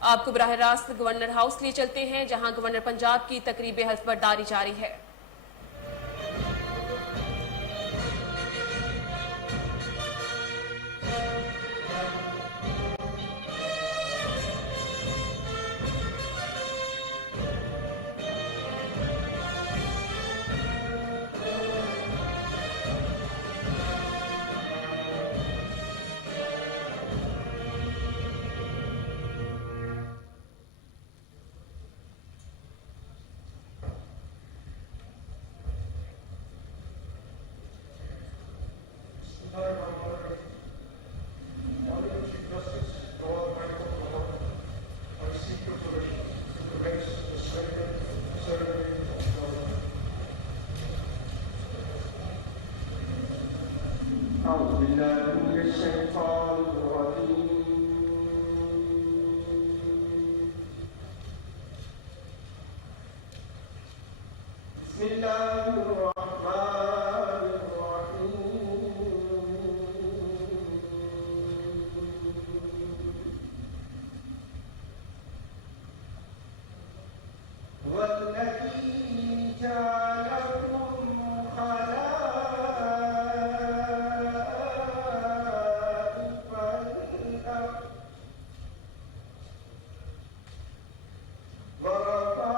آپ کو براہ راست گورنر ہاؤس لے چلتے ہیں جہاں گورنر پنجاب کی تقریب حلف برداری جاری ہے۔ بسم الله الرحمن الرحيم هو الذي جعلكم خلائف الأرض ورفع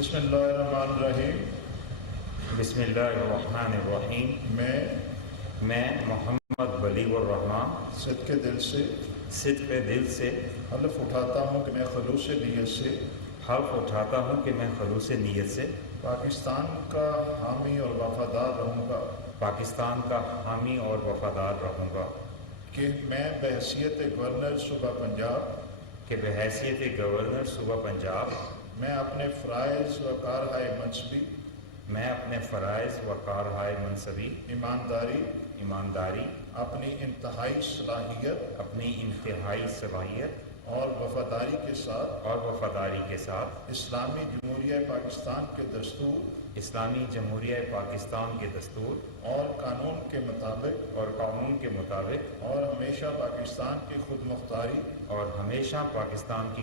बिस्मिल्लाहिर्रहमानिर्रहीम। बिस्मिल्लाहिर्रहमानिर्रहीम। मैं मोहम्मद बलीगुर रहमान सिद्क़े दिल से सिद्क़े दिल से हल्फ उठाता हूँ कि मैं खलूस नीयत से हल्फ उठाता हूँ कि मैं खलूस नीयत से पाकिस्तान का हामी और वफादार रहूँगा, पाकिस्तान का हामी और वफादार रहूँगा, कि मैं बहैसियत गवर्नर सूबा पंजाब कि बहैसियत गवर्नर सूबा पंजाब मैं अपने फ़राइज़ व कारहाय मनसबी, मैं अपने फ़राइज़ व कारहाय मनसबी, ईमानदारी, अपनी इंतहाई सलाहियत अपनी इंतहाई सलाहियत और वफादारी के साथ इस्लामी जमहूरिया पाकिस्तान के दस्तूर इस्लामी जमहूरिया पाकिस्तान के दस्तूर और कानून के मुताबिक और हमेशा पाकिस्तान की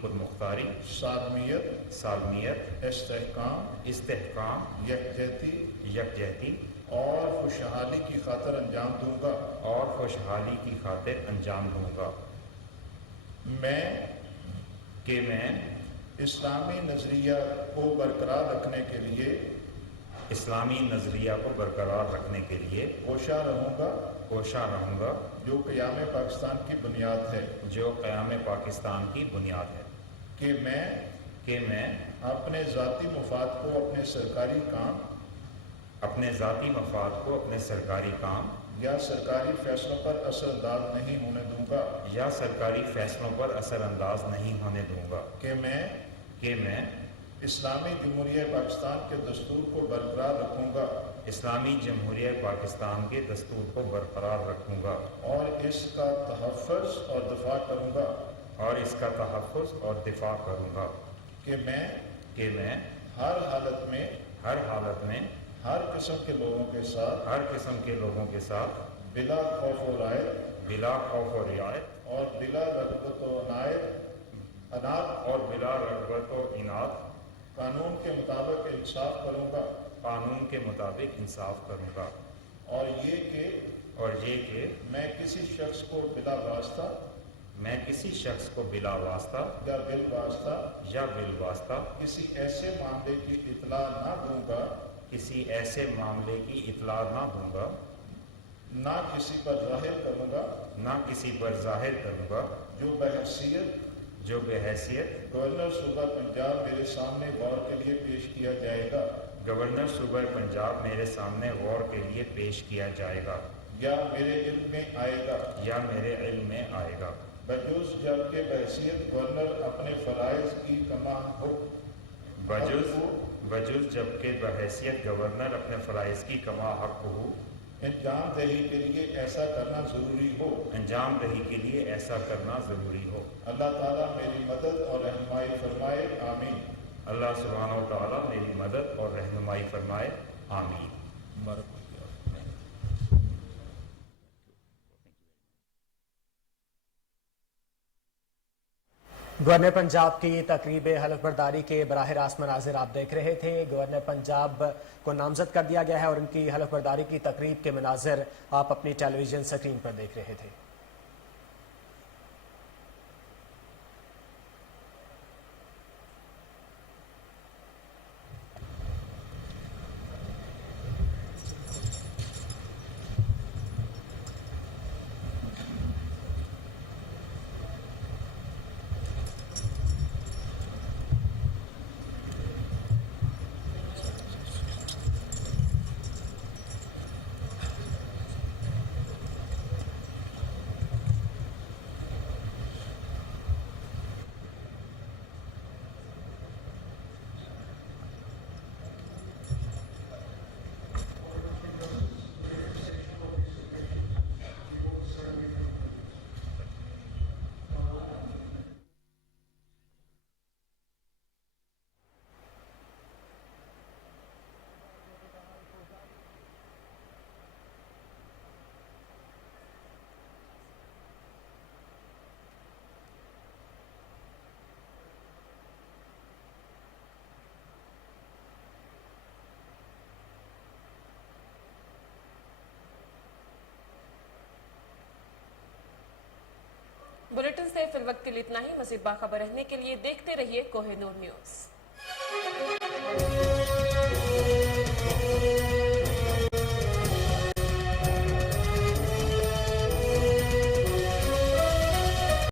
खुद मुख्तारी सालमियत इस्तेहकाम यकजहती और खुशहाली की खातिर अंजाम दूंगा। मैं इस्लामी नज़रिया को बरकरार रखने के लिए कोशा रहूँगा जो क़याम पाकिस्तान की बुनियाद है, कि मैं अपने ज़ाती मफाद को अपने सरकारी काम या सरकारी फैसलों पर असरअंदाज नहीं होने दूंगा, कि मैं इस्लामी जमहूरिया पाकिस्तान के दस्तूर को बरकरार रखूँगा और इसका तहफ़्फ़ुज़ और दिफ़ा करूँगा, कि मैं हर हालत में हर किस्म के लोगों के साथ बिला खौफ व रियायत और बिला रग़बत व इनाद कानून के मुताबिक इंसाफ करूँगा, और ये कि मैं किसी शख्स को बिला वास्ता या बिल वास्ता किसी ऐसे मामले की इत्तला ना दूंगा, ना किसी पर ज़ाहिर करूँगा, जो बहैसियत गवर्नर सूबा पंजाब मेरे सामने गौर के लिए पेश किया जाएगा या मेरे इल्म में आएगा, बजुज़ जबकि बहैसियत गवर्नर अपने फ़राइज़ की कमा हक़ हो अंजाम दही के लिए ऐसा करना ज़रूरी हो। अल्लाह ताला मेरी मदद और रहनुमाई फरमाए, आमीन। अल्लाह सुब्हानहू व तआला मेरी मदद और रहनुमाई फरमाए, आमीन। गवर्नर पंजाब की तकरीब हल्फ बर्दारी के बराह रास्त मनाजिर आप देख रहे थे। गवर्नर पंजाब को नामजद कर दिया गया है और उनकी हल्फ बर्दारी की तकरीब के मनाजिर आप अपनी टेलीविजन स्क्रीन पर देख रहे थे। बुलेटिन से फिल वक्त के लिए इतना ही। मज़ीद बाखबर रहने के लिए देखते रहिए कोहिनूर न्यूज़। हैं।